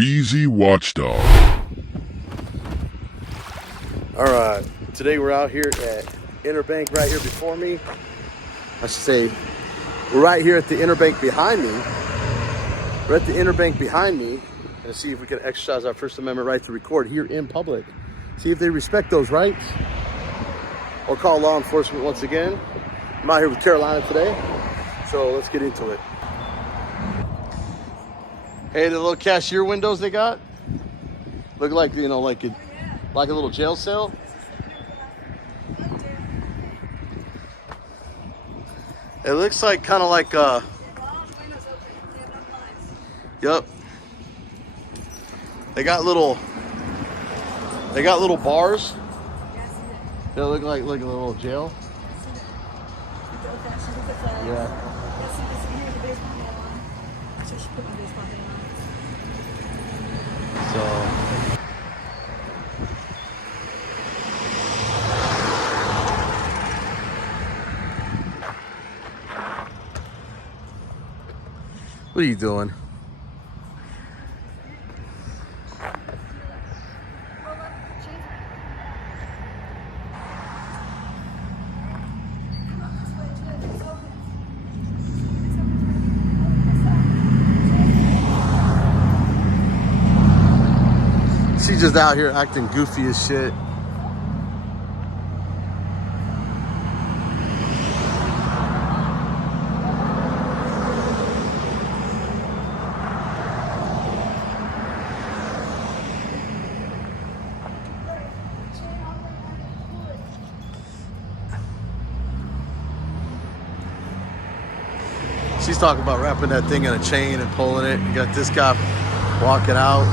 Easy Watchdog. Alright, today we're out here at Interbank right here before me. I should say, we're right here at the Interbank behind me. We're at the Interbank behind me and see if we can exercise our First Amendment right to record here in public. See if they respect those rights. Or call law enforcement once again. I'm out here with Carolina today, so let's get into it. Hey, the little cashier windows they got look like, you know, like a little jail cell. It looks like kind of like yep. They got little bars. They look like a little jail. Yeah. So what are you doing? She's just out here acting goofy as shit. She's talking about wrapping that thing in a chain and pulling it. You got this guy walking out.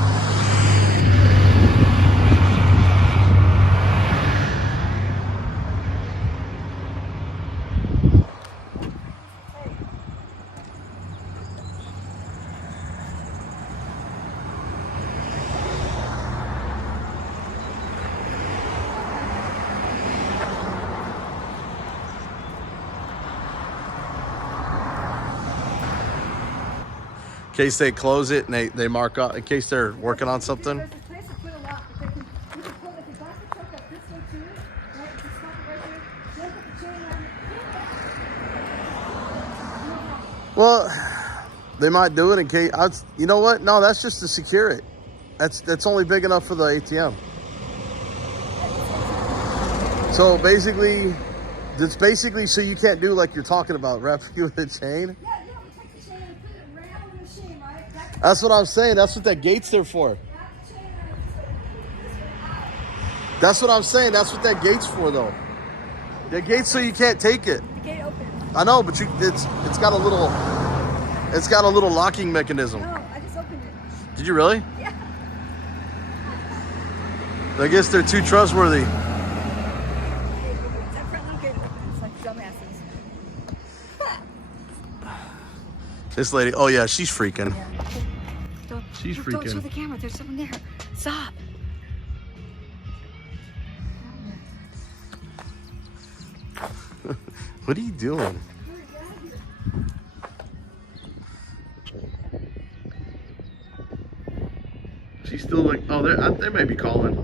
In case they close it and they mark up, in case they're working on something. Well, they might do it in case. You know what? No, that's just to secure it. That's only big enough for the ATM. So basically, it's basically so you can't do like you're talking about, wrapping you with a chain. That's what I'm saying. That's what that gate's there for. That's what I'm saying. That's what that gate's for, though. The gate's so you can't take it. The gate opens. I know, but it's got a little locking mechanism. No, I just opened it. Did you really? Yeah. I guess they're too trustworthy. That front little gate opens like dumbasses. This lady, oh yeah, she's freaking. Yeah. She's freaking. Don't show the camera. There's someone there. Stop. What are you doing? She's still like, oh, they may be calling.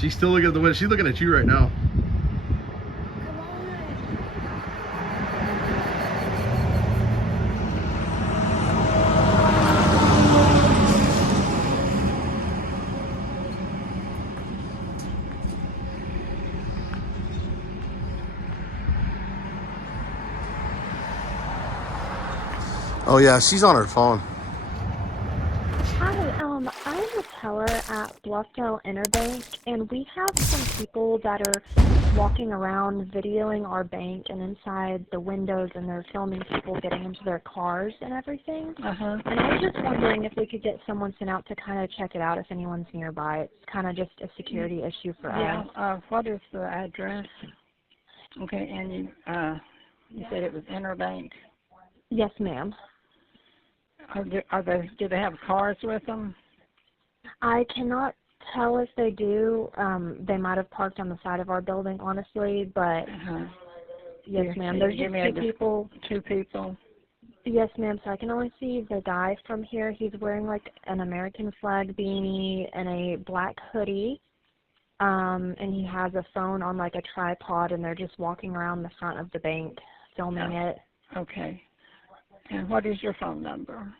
She's still looking at the window. She's looking at you right now. Oh yeah, she's on her phone. Hi, I'm a teller at Bluffdale Interbank, and we have some people that are walking around videoing our bank and inside the windows, and they're filming people getting into their cars and everything. And I was just wondering if we could get someone sent out to kind of check it out if anyone's nearby. It's kind of just a security issue for us. Yeah. What is the address? Okay, and you said it was Interbank. Yes, ma'am. Do they have cars with them? I cannot tell if they do. They might have parked on the side of our building, honestly, but yes, ma'am. There's just two people. 2 people. Yes, ma'am. So I can only see the guy from here. He's wearing like an American flag beanie and a black hoodie. And he has a phone on like a tripod, and they're just walking around the front of the bank filming it. Okay. And what is your phone number?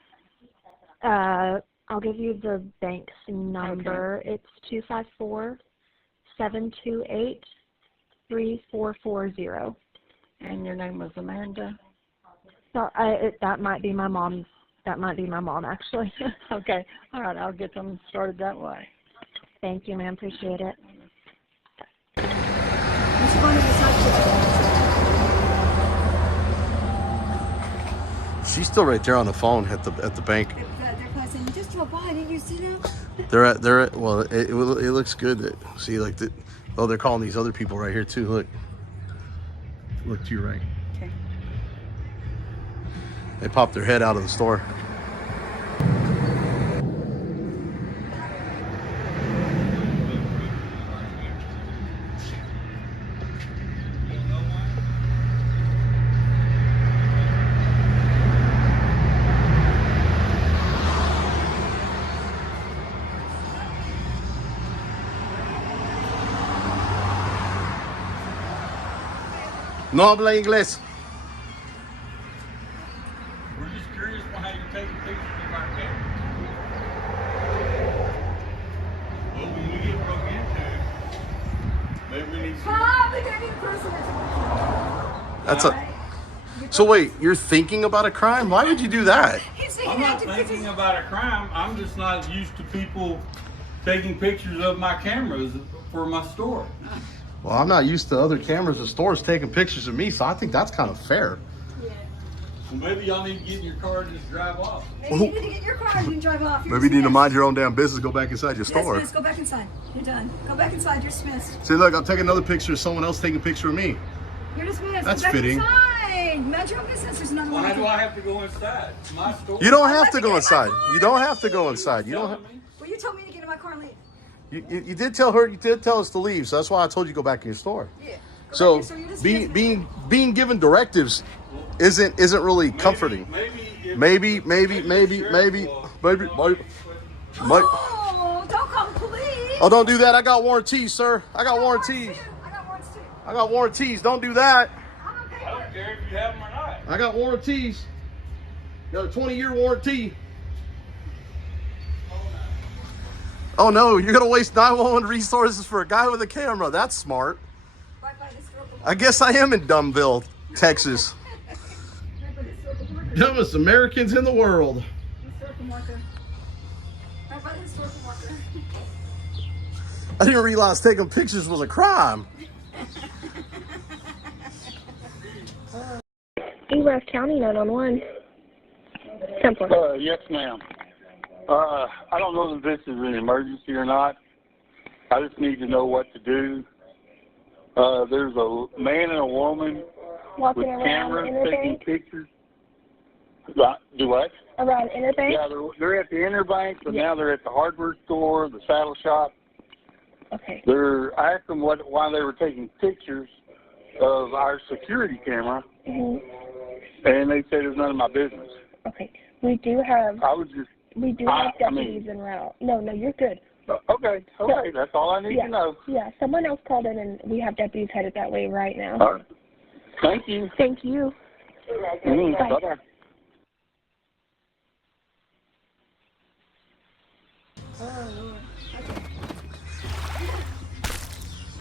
I'll give you the bank's number. Okay. It's 254-728-3440. And your name was Amanda? So that might be my mom. That might be my mom, actually. Okay. All right. I'll get them started that way. Thank you, ma'am. Appreciate it. She's still right there on the phone at the bank. They're probably saying, you just drove by, didn't you see them? They're at. Well, it looks good. That, see, like they're calling these other people right here too. Look to your right. Okay. They popped their head out of the store. No habla inglés. We're just curious about how you're taking pictures of our camera. Well, when we get broke into, maybe we need some. Bob, they're gonna be person. That's a. So wait, you're thinking about a crime? Why would you do that? I'm not thinking about a crime. I'm just not used to people taking pictures of my cameras for my store. Well, I'm not used to other cameras at stores taking pictures of me, so I think that's kind of fair. Yeah. Well, maybe y'all need to get in your car and just drive off. Maybe you need to get your car and drive off. You're Maybe you need to dismissed. mind your own damn business. Go back inside your store. Yes, miss, go back inside. You're done. Go back inside. You're dismissed. See, look, I'll take another picture of someone else taking a picture of me. You're dismissed. That's go back fitting. Inside. Mind your own business. There's another Why one. do I have to go inside? It's my store. You don't have to go inside. You don't have to go inside. You don't have. Well, you told me to get in my car and leave. You did tell her. You did tell us to leave. So that's why I told you to go back in your store. Yeah. Go So back in your store. You're dismissed. being given directives isn't really comforting. Maybe. Oh, don't call the police. Oh, don't do that. I got warranties, sir. I got warranties. I got warrants too. I got warranties. Don't do that. I'm gonna pay I for don't it. care if you have them or not. I got warranties. Got a 20-year warranty. Oh no, you're gonna waste 911 resources for a guy with a camera. That's smart. Right by the historical I guess I am in Dumbville, Texas. Right by the historical marker. Dumbest Americans in the world. Historical marker. Right by the historical marker. I didn't realize taking pictures was a crime. Erath County 911. Temple. Yes, ma'am. I don't know if this is an emergency or not. I just need to know what to do. There's a man and a woman Walking with around cameras taking Interbank. pictures. Do what? Around Interbank? Yeah, they're at the Interbank, but now they're at the hardware store, the saddle shop. Okay. I asked them why they were taking pictures of our security camera, and they said it was none of my business. Okay. We do have I mean- deputies en route. No, you're good. Okay, that's all I need to know. Yeah, someone else called in and we have deputies headed that way right now. All right. Thank you. Thank you. Bye. Bye-bye.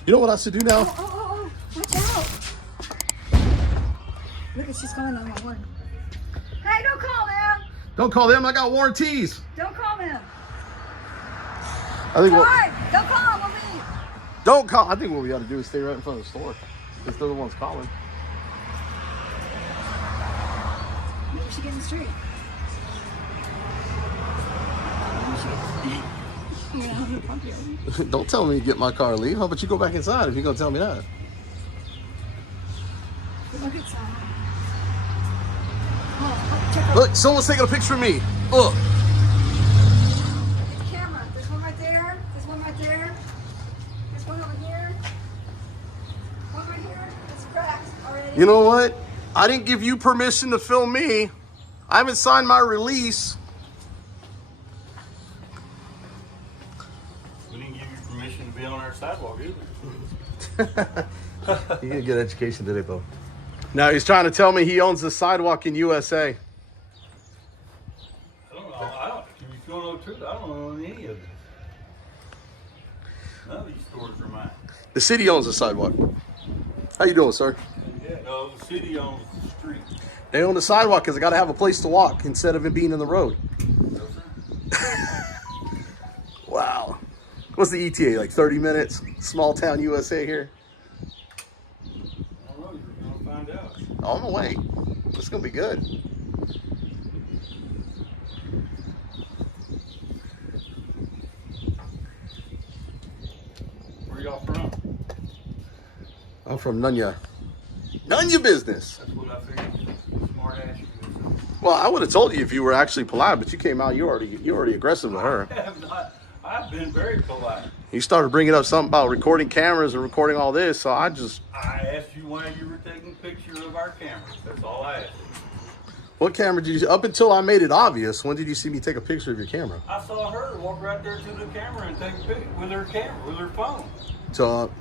You know what I should do now? Oh, watch out. Look, she's calling 911. Hey, don't call them. Don't call them. I got warranties. Don't call them. I think Sorry, don't call them. We'll leave. don't call. I think what we ought to do is stay right in front of the store. Because they're the ones calling. Maybe we should get in the street. You're gonna have to pump you. Don't tell me to get my car and leave. How about you go back inside if you're going to tell me that? Look inside. Oh, Look, someone's taking a picture of me. Look. Get the camera. There's one right there. There's one right there. There's one over here. One right here. It's cracked already. You know what? I didn't give you permission to film me. I haven't signed my release. We didn't give you permission to be on our sidewalk either. You get a good education today, though. Now he's trying to tell me he owns the sidewalk in USA. I don't know. If you don't know the truth, I don't know any of this. None of these stores are mine. The city owns the sidewalk. How you doing, sir? Yeah, no, the city owns the street. They own the sidewalk because they got to have a place to walk instead of it being in the road. No, sir. Wow. What's the ETA, like 30 minutes? Small town USA here. I don't know. You're going to find out. On the way. It's going to be good. Where y'all from? I'm from Nunya. Nunya business. That's what I figured. Smart ass you. Well, I would have told you if you were actually polite, but you came out, you're already aggressive to her. I have not. I've been very polite. You started bringing up something about recording cameras and recording all this, so I asked you why you were taking pictures of our cameras. That's all I asked. What camera did you, up until I made it obvious, when did you see me take a picture of your camera? I saw her walk right there to the camera and take a picture with her camera, with her phone. So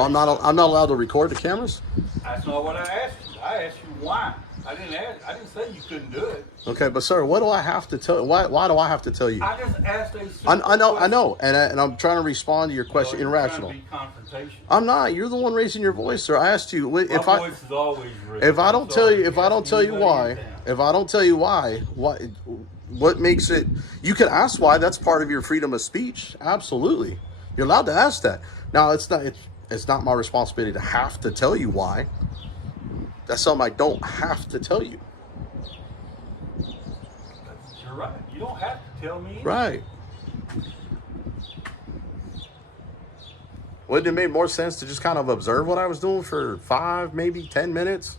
I'm not allowed to record the cameras? That's not what I asked you. I asked you why. I didn't say you couldn't do it. Okay, but sir, what do I have to tell? Why do I have to tell you? I just asked a simple I know, question. and I'm trying to respond to your question. You're Irrational. trying to be confrontational. I'm not. You're the one raising your voice, sir. I asked you My voice is always raised. if I don't tell you why, what makes it? You can ask why. That's part of your freedom of speech. Absolutely, you're allowed to ask that. Now, it's not my responsibility to have to tell you why. That's something I don't have to tell you. You're right. You don't have to tell me. Right. Wouldn't it make more sense to just kind of observe what I was doing for 5, maybe 10 minutes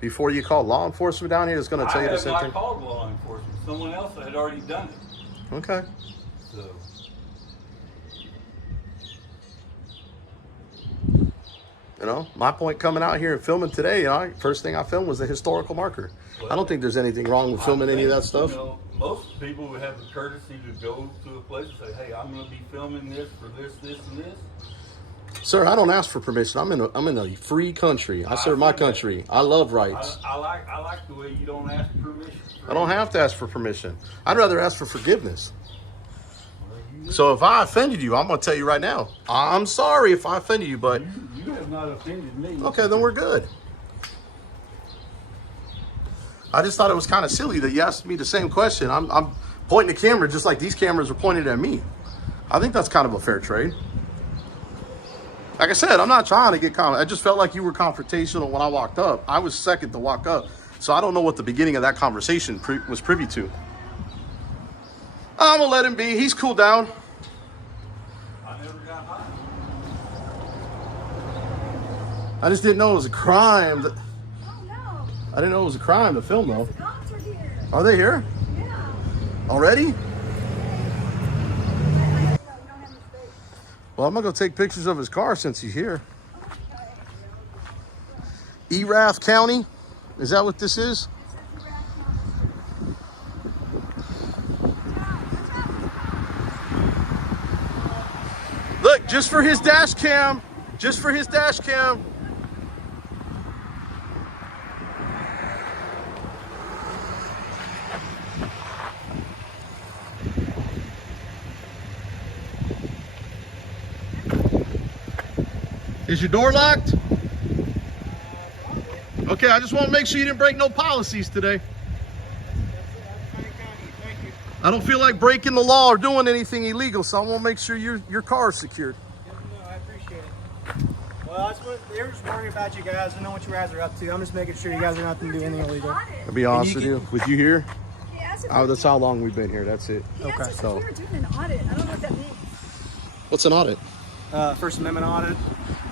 before you call law enforcement down here that's going to tell you the same I thing? have not called law enforcement. Someone else had already done it. Okay. So. You know, my point coming out here and filming today, first thing I filmed was a historical marker. Well, I don't think there's anything wrong with filming any of that stuff. You know, most people would have the courtesy to go to a place and say, hey, I'm going to be filming this for this, this, and this. Sir, I don't ask for permission. I'm in a free country. I serve my country. I love rights. I like the way you don't ask permission. I don't have to ask for permission. I'd rather ask for forgiveness. So if I offended you, I'm going to tell you right now. I'm sorry if I offended you, but... You have not offended me. Okay, then we're good. I just thought it was kind of silly that you asked me the same question. I'm pointing the camera just like these cameras are pointed at me. I think that's kind of a fair trade. Like I said, I'm not trying to get I just felt like you were confrontational when I walked up. I was second to walk up. So I don't know what the beginning of that conversation was privy to. I'm going to let him be. He's cooled down. I never got high. I just didn't know it was a crime. Oh, no. I didn't know it was a crime to film, though. The cops are here. Are they here? Yeah. Already? We don't have any space. Well, I'm going to go take pictures of his car since he's here. Erath County? Is that what this is? Look, just for his dash cam. Just for his dash cam. Is your door locked? Okay, I just want to make sure you didn't break no policies today. I don't feel like breaking the law or doing anything illegal, so I want to make sure your car is secured. No, I appreciate it. Well, they're just worried about you guys. I know what you guys are up to. I'm just making sure you guys are not going to do anything illegal. I'll be honest with you. With you here, He asked if that's how long we've been here. That's it. he asked us so- if we were doing an audit. I don't know what that means. What's an audit? First Amendment audit.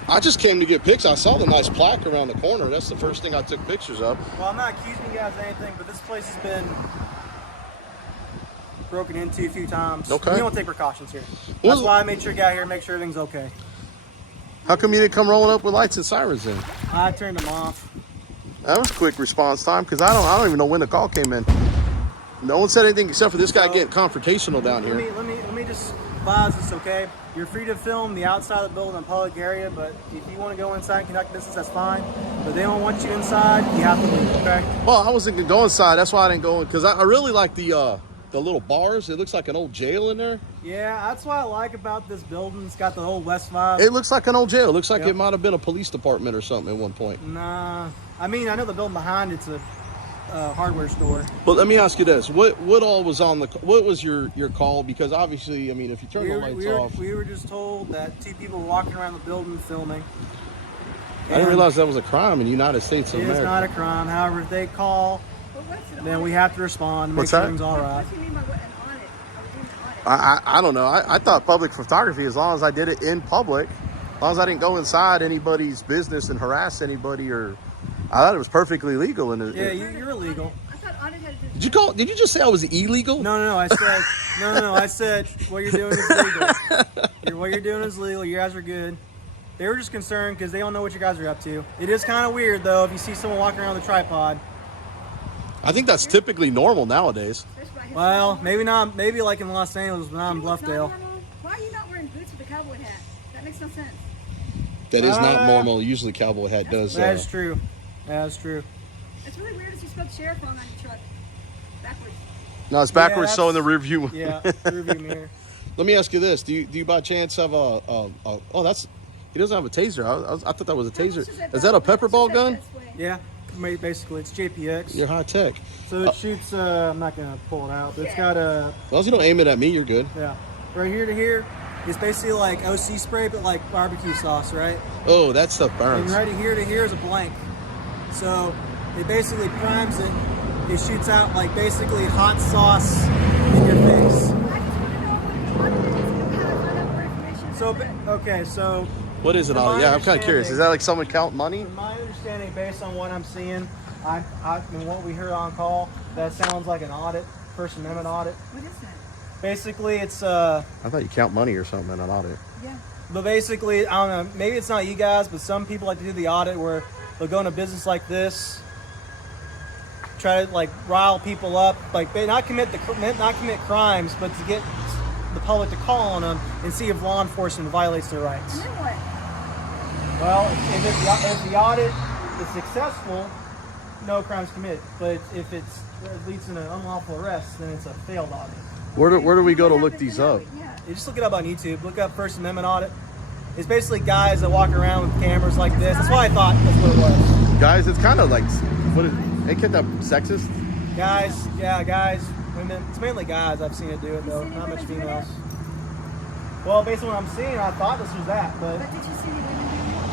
I just came to get pics. I saw the nice plaque around the corner. That's the first thing I took pictures of. Well, I'm not accusing you guys of anything, but this place has been broken into a few times. Okay. We don't take precautions here. That's why I made sure to get out here and make sure everything's okay. How come you didn't come rolling up with lights and sirens then? I turned them off. That was quick response time because I don't even know when the call came in. No one said anything except for this guy getting confrontational down here. Let me just advise this, okay? You're free to film the outside of the building in a public area, but if you want to go inside and conduct business, that's fine. But they don't want you inside, you have to leave, okay? Well, I wasn't gonna go inside. That's why I didn't go in because I really like the little bars. It looks like an old jail in there. Yeah, that's what I like about this building. It's got the old West vibe. It looks like an old jail. It looks like it might have been a police department or something at one point. Nah, I mean, I know the building behind it's a hardware store. But let me ask you this: what all was on the? What was your call? Because obviously, I mean, if you turn the lights off, we were just told that 2 people were walking around the building filming. I didn't realize that was a crime in the United States of It is America. not a crime. However, if they call, then we have to respond and make sure everything's all right. What do you mean by what, an audit? Are we doing an audit? I don't know. I thought public photography, as long as I did it in public, as long as I didn't go inside anybody's business and harass anybody, or I thought it was perfectly legal. Yeah, you're illegal. I thought audit had to do. Did you just say I was illegal? No. I said no. I said what you're doing is legal. What you're doing is legal. You guys are good. They were just concerned because they don't know what you guys are up to. It is kind of weird though if you see someone walking around with a tripod. I think that's typically normal nowadays. Well, maybe not. Maybe like in Los Angeles, but not in Bluffdale. Why are you not wearing boots with a cowboy hat? That makes no sense. That is not normal. Usually, cowboy hat does. That is true. That is true. It's really weird that you spelled sheriff on your truck. Backwards. No, it's backwards. Yeah, so in the rear view. Yeah, rearview mirror. Let me ask you this: Do you by chance have oh, that's he doesn't have a taser. I thought that was a taser. Is that a pepper ball gun? Yeah, basically it's JPX. You're high tech. So it shoots. I'm not gonna pull it out, but it's got a. As long as you don't aim it at me, you're good. Yeah, right here to here. It's basically like OC spray, but like barbecue sauce, right? Oh, that stuff burns. And right here to here is a blank. So it basically primes it. It shoots out like basically hot sauce in your face. I just want to know what it is and how to find out more information. So Okay, so what is it on? Yeah, I'm kind of curious. Is that like someone count money? from my understanding, based on what I'm seeing, and what we heard on call, that sounds like an audit, First Amendment audit. What is that? Basically, it's I thought you count money or something in an audit. Yeah. but basically, I don't know. Maybe it's not you guys, but some people like to do the audit where they'll go into business like this, try to like rile people up, like not commit crimes, but to get the public to call on them and see if law enforcement violates their rights. And then what? Well, if the audit is successful, no crimes committed. But if it leads to an unlawful arrest, then it's a failed audit. Where do we go to look these up? Yeah. You just look it up on YouTube. Look up First Amendment audit. It's basically guys that walk around with cameras like this. That's why I thought that's what it was. Guys, it's kind of like ain't that sexist? Guys, yeah, guys, women. It's mainly guys. I've seen it do it though. Not much females. Well, based on what I'm seeing, I thought this was that, but But did you see any women doing it?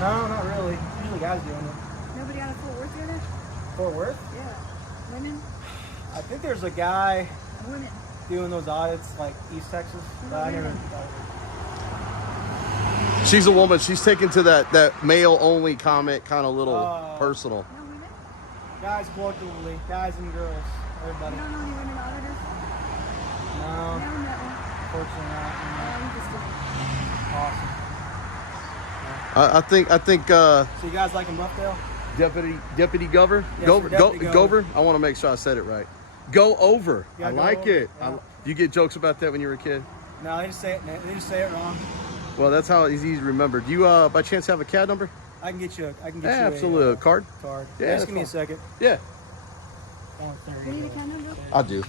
no, not really. Usually guys doing it. Nobody out of Fort Worth doing it? Fort Worth? Yeah. Women? I think there's a guy Women. doing those audits like East Texas. But I never. She's a woman. She's taken to that male only comment, kind of little personal. No women? Guys collectively, guys and girls, You everybody. don't know any women auditors? No, Never met one. unfortunately not. No, you just didn't. Awesome. I think So you guys like in Bluffdale? Deputy Gover, Yes, sir, Deputy Gover. I want to make sure I said it right. Go over. Yeah, I go like over. it. Yeah. You get jokes about that when you were a kid? No, they just say it. They just say it wrong. Well, that's how it's easy to remember. Do you by chance have a CAD number? I can get you. Yeah, you absolutely. a A card? card. Yeah, Just that's give me a fine. second. Yeah, You need a account number? I do.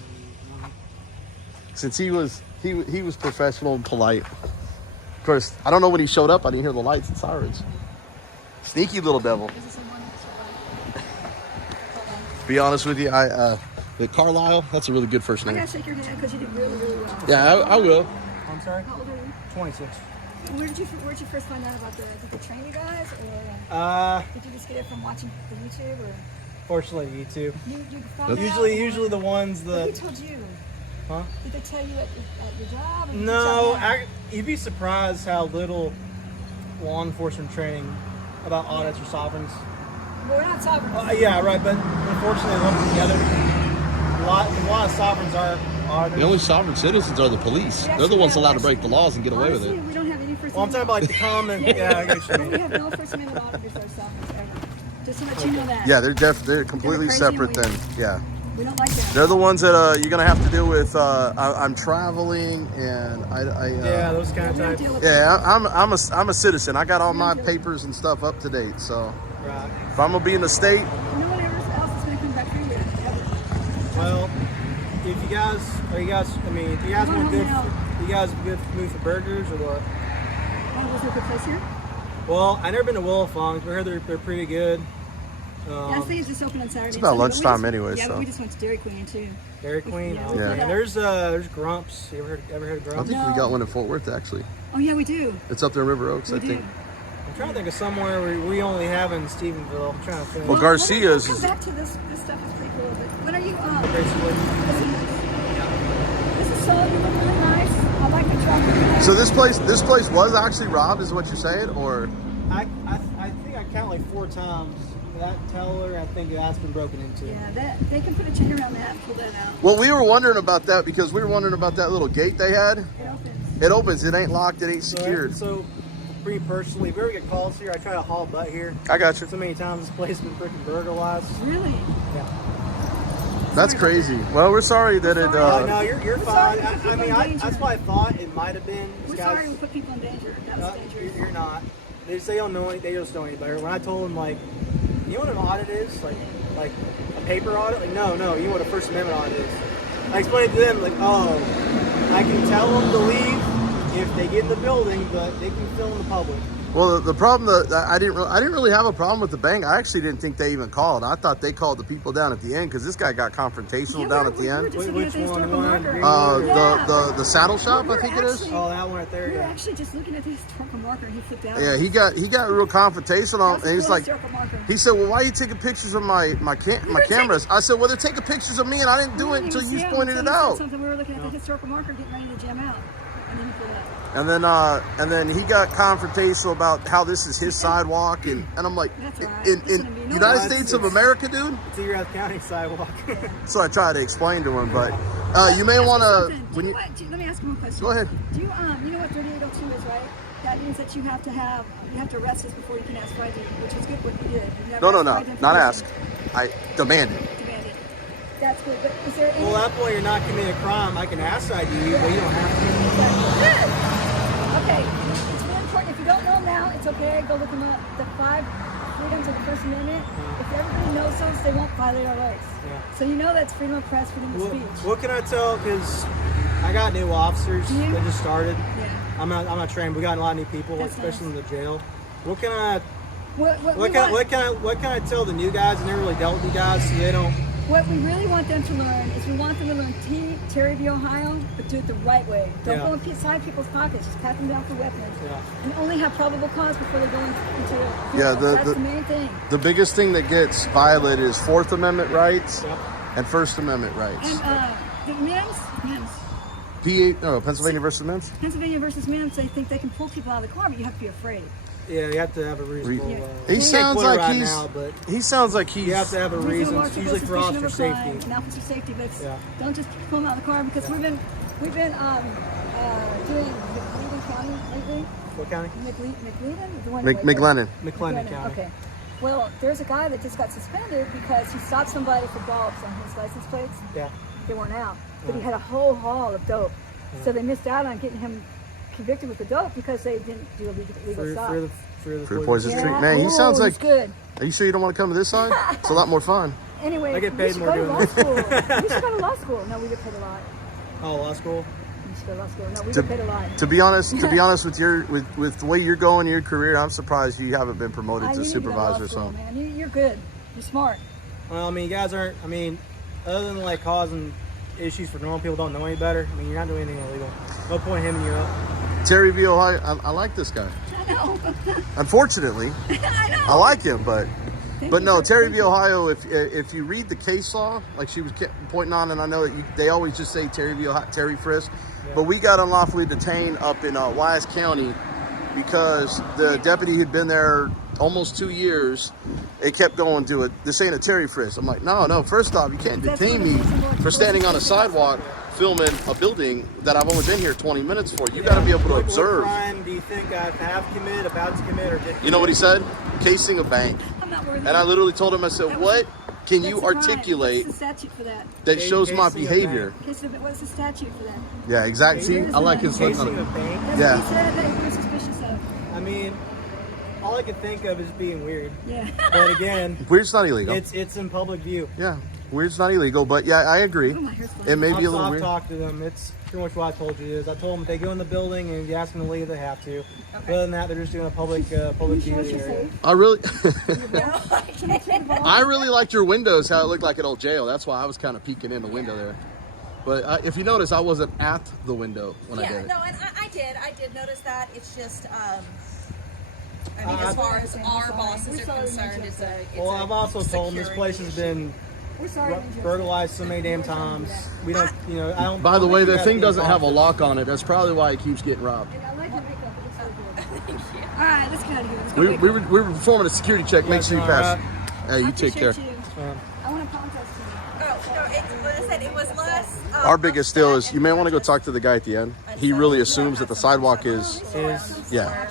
Since he was professional and polite. Of course, I don't know when he showed up. I didn't hear the lights and sirens. Sneaky little devil. Is this someone? To be honest with you, the Carlisle. That's a really good first I name. gotta shake your hand because you did really, really well. Yeah, I will. I'm sorry. How old are you? 26. Where'd you first find out about did they train you guys, or did you just get it from watching the YouTube, or Fortunately, YouTube. you found out? Usually the ones Who that. told you? Huh? Did they tell you at your job? Or did you No, tell them? you'd be surprised how little law enforcement training about audits or sovereigns. Well, we're not sovereign. Yeah, right, but unfortunately they lump together. A lot of sovereigns are auditors. The only sovereign citizens are the police. They're the ones allowed to break the laws and get away with Honestly, it. we don't have any First Well, I'm talking about like the common. Yeah, I get what you But mean. we have no First Amendment auditors ourselves ever. Just to let you know that. Yeah, they're completely crazy separate and then. Yeah. We don't like that. They're the ones that you're gonna have to deal with. I'm traveling, and Yeah, those kind of We don't types. deal with yeah, I'm a citizen. I got all my papers and stuff up to date. So Right. if I'm gonna be in the state, No one else is going to come back through here, ever. Well, if you guys, if you guys Come want on good, home you guys good move for burgers or what? Oh, was there a good place here? Well, I've never been to Willowfongs, but I heard they're pretty good. Yeah, I think it's just open on Saturday. it's and about Sunday, but we lunchtime just- anyway, Yeah, so. but we just went to Dairy Queen too. Dairy Queen. Yeah, Oh, we man. did that. There's Grumps. You ever heard of I Grumps? think we got one in Fort Worth actually. Oh yeah, we do. It's up there in River Oaks, We I do. think. I'm trying to think of somewhere we only have in Stephenville. I'm trying to think. Well, Garcia's Come is. back to this. This stuff is pretty cool. But when are you? Basically. This is so you look really nice. I like the truck. So this place was actually robbed, is what you're saying, or? I think I count like 4 times. That teller, I think that's been broken into. Yeah, they can put a chain around that and pull that out. Well, we were wondering about that because we were wondering about that little gate they had. It opens. It opens. It ain't locked. It ain't secured. So, for me personally, if we ever get calls here, I try to haul butt here. I got you. So many times this place has been freaking burglarized. Really? Yeah. That's crazy. Well, we're sorry that it. No, you're We're fine. sorry to put people in danger. That's why I thought it might have been. We're Guys, sorry we put people in danger. That was dangerous. you're not. They just don't know any. They just don't know any better. When I told them like, you know what an audit is? Like a paper audit? Like no, you know what a First Amendment audit is. I explained to them like, oh, I can tell them to leave if they get in the building, but they can film the public. Well, the problem that I didn't really have a problem with the bank. I actually didn't think they even called. I thought they called the people down at the end because this guy got confrontational down at the end. Which one? The saddle shop, I think it is. Oh, that one right there. We were Yeah. actually just looking at the historical marker and he flipped out. Yeah, he got real confrontational, That's and he's cool like, historical marker. he said, "Well, why are you taking pictures of my cameras?" I said, "Well, they're taking pictures of me, and I didn't do it until you pointed it out." We were looking at the historical marker getting ready to jam out. And then he pulled out. And then he got confrontational about how this is his sidewalk, and I'm like, That's all right. in Listen to me. No, United it's- States of America, dude. It's the Erath County sidewalk. So I tried to explain to him, but you may want to when you Let me ask you one question. go ahead. Do you you know what 3802 is, right? That means that you have to arrest us before you can ask for ID, which is good what you did. You never No, asked for not identification. ask. I demand it. Demanded. That's good. But is there any? Well, at that point, you're not committing a crime. I can ask ID you, but you don't have to. Good. Okay. It's really important. If you don't know now, it's okay. Go look them up. The 5 freedoms of the First Amendment. If everybody knows those, they won't violate our rights. Yeah. So you know that's freedom of press, freedom of speech. What can I tell? Because I got new officers Do you? that just started. Yeah. I'm not trained. We got a lot of new people, That's especially nice. in the jail. What can I What can I tell the new guys and never really dealt with you guys so they don't? What we really want them to learn is we want them to learn Terry v. Ohio, but do it the right way. Don't Yeah. go inside people's pockets. Just pat them down for weapons. Yeah. And only have probable cause before they go into Yeah, that's the main thing. The biggest thing that gets violated is Fourth Amendment rights Yep. and First Amendment rights. And the Mims, Pennsylvania versus Mims. Pennsylvania versus Mims, they think they can pull people out of the car, but you have to be afraid. Yeah, you have to have a reasonable. He can't sounds quit like right he's. now, but He sounds like he's. you have to have a reason. Reasonable It's usually for suspicion officer of a crime, safety. and officer safety, but Yeah. don't just pull them out of the car because we've been doing McLean County lately. What county? McLean? The one McLennan. McLennan County. Okay. Well, there's a guy that just got suspended because he stopped somebody for bulbs on his license plates. Yeah. They weren't out, but he had a whole haul of dope. So they missed out on getting him convicted with the dope because they didn't do a legal stop. For the For Poison Street. Yeah. Man, he sounds Ooh, like. it's good. Are you sure you don't want to come to this side? It's a lot more fun. Anyway, I get paid we more should go to doing law this. school. We should go to law school. No, we get paid a lot. Oh, law school. We should go to law school. No, we To- get paid a lot. To be honest with the way you're going in your career, I'm surprised you haven't been promoted You to need to go to law supervisor. school, So man. You're good. You're smart. Well, I mean, you guys aren't. I mean, other than like causing issues for normal people don't know any better. I mean, you're not doing anything illegal. No point hemming you up. Terry V. Ohio, I like this guy. I know. Unfortunately, I know. I like him, but no, you. Terry v. Ohio. If you read the case law, like she was pointing on, and I know they always just say Terry v. Ohio, Terry Frisk, but we got unlawfully detained up in Wise County because the deputy had been there almost 2 years. It kept going to it. This ain't a Terry frisk. I'm like, no. First off, you can't detain me for standing on a sidewalk filming a building that I've only been here 20 minutes for. You got to be able to observe. What crime do you think I have committed, about to commit, or did commit? You know what he said? Casing a bank. I'm not worried. And I literally told him, I said, what can you articulate What's the statute for that? that shows my behavior? What's the statute for that? Yeah, exactly. See, I like his look on Casing a it. bank? That's Yeah. what he said that he was suspicious of. I mean, all I can think of is being weird. Yeah. But again, Weird's not illegal. it's in public view. Yeah, weird's not illegal, but yeah, I agree. Oh, my hair's fine. It may be a little I've weird. talked to them. It's pretty much what I told you is I told them if they go in the building and you ask them to leave, they have to. Other than that, they're just doing a public view area. I really, No, I can't. I really liked your windows, how it looked like an old jail. That's why I was kind of peeking in the window there. But if you notice, I wasn't at the window when I did it. No, and I did notice that. It's just, I mean, as far as our bosses are concerned, it's a Well, I've also told them this security place has been We're sorry. burglarized so many damn times. We don't, I don't. By the way, the think thing that's doesn't have a lock on it. That's probably why it keeps getting robbed. I like your makeup. It looks so good. All right, let's get out of here. Let's go We back. were performing a security check. Make sure you pass. Hey, you I take care. appreciate you. I want to contest you. What I said, it was less. Our biggest deal is you may want to go talk to the guy at the end. He really assumes that the sidewalk is, yeah.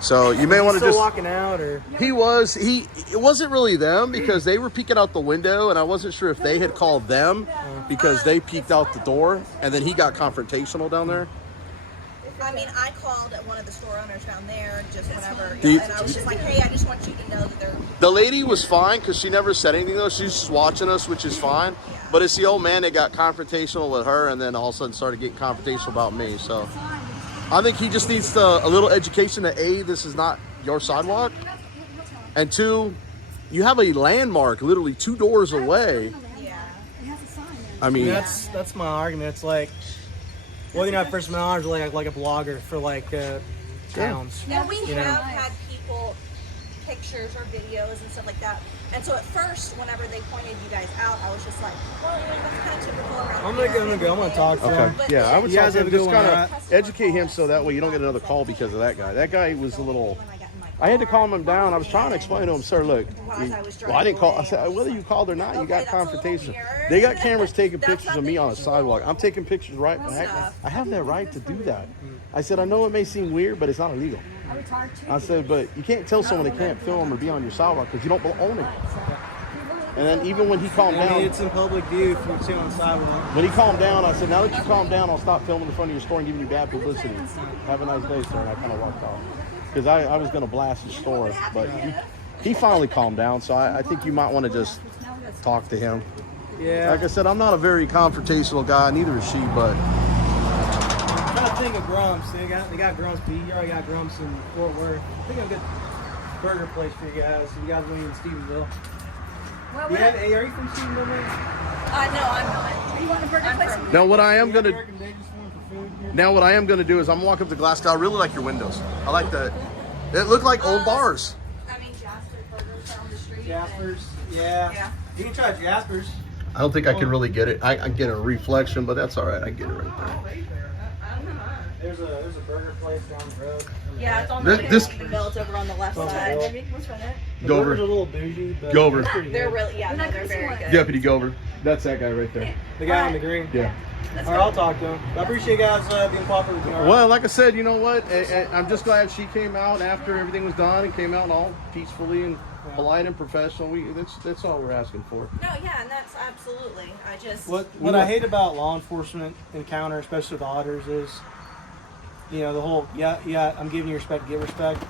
So you may want to Still just. walking out, or It wasn't really them because they were peeking out the window, and I wasn't sure if they had called them because they peeked out the door, and then he got confrontational down there. I mean, I called at one of the store owners down there just whenever, Do you- and I was just like, hey, I just want you to know that they're. The lady was fine because she never said anything though. She's just watching us, which is fine. But it's the old man that got confrontational with her, and then all of a sudden started getting confrontational about me. So I think he just needs a little education that A, this is not your sidewalk, and two, you have a landmark literally 2 doors away. Yeah. I mean, that's my argument. It's like, well, First Amendment is like a blogger for towns. And we You know. have had people pictures or videos and stuff like that. And so at first, whenever they pointed you guys out, I was just like, well, that's kind of typical around I'm here. gonna go. I'm gonna talk to him. But yeah, I would You guys talk to have him, a just good one, kind of educate him so that way you don't get another call because of that guy. That guy was a little. when I got in my I had to calm him down. I was trying to explain to him, sir, look. While I was Well, I didn't call. I driving said, away. whether you called or not, you Okay, got that's a little confrontation. weird. They got cameras taking That's pictures not of me on the usual. sidewalk. I'm taking pictures right. I have that right to do that. I said, I know it may seem weird, but it's not illegal. I said, but you can't tell someone they can't film or be on your sidewalk because you don't own it. And then even when he calmed I mean, down, it's in public view if you sit on the sidewalk. when he calmed down, I said, now that you calmed down, I'll stop filming in front of your store and giving you bad publicity. Have a nice day, sir. And I kind of walked off because I was going to blast his store, but he finally calmed down. So I think you might want to just talk to him. Yeah. Like I said, I'm not a very confrontational guy, neither is she, but I'm trying to think of Grumps. They got Grumps, but you already got Grumps in Fort Worth. I think of a good burger place for you guys. You guys live in Stephenville. Well, Hey, are you from Stephenville, man? No, I'm not. you want a burger place? now what I am going to American Bakery's one for food here? now what I am going to do is I'm gonna walk up to glass. I really like your windows. I like that. It looked like old bars. I mean, Jasper Burgers down the street. Jaspers, yeah. Yeah. You can try Jaspers. I don't think I can really get it. I get a reflection, but that's all right. I get it right there. There's a burger place down the road. Yeah, it's on This- the Stephenville. It's over on the left side. The Go burgers over. are a little bougie, but Go over. it's pretty They're good. really, yeah, no, they're very good. Deputy Gover. That's that guy right there. The guy on the green. Yeah. All right, I'll talk to him. I appreciate you guys being cooperative with me. all right? Well, like I said, you know what? I'm just glad she came out after everything was done and came out all peacefully and polite and professional. That's all we're asking for. No, yeah, and that's absolutely. I just. What I hate about law enforcement encounter, especially with auditors, is the whole I'm giving you respect, give respect.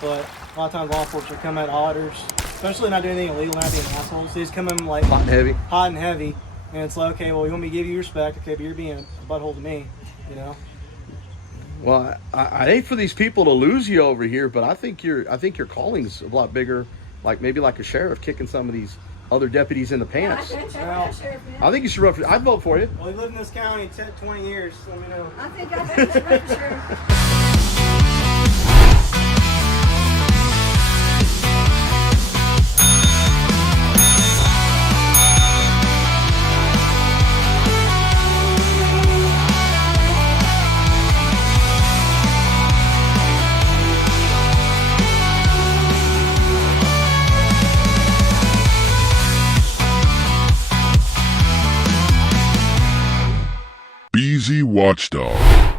But a lot of times law enforcement come at auditors, especially not doing anything illegal, not being assholes. They just come in like Hot and heavy. hot and heavy, and it's like, okay, well, you want me to give you respect, okay, but you're being a butthole to me, Well, I hate for these people to lose you over here, but I think your calling's a lot bigger. Like maybe like a sheriff kicking some of these other deputies in the pants. Well, I think you should run for. I'd vote for you. well, you lived in this county 20 years, so let me know. I think I should run for sure. BZ Watchdog.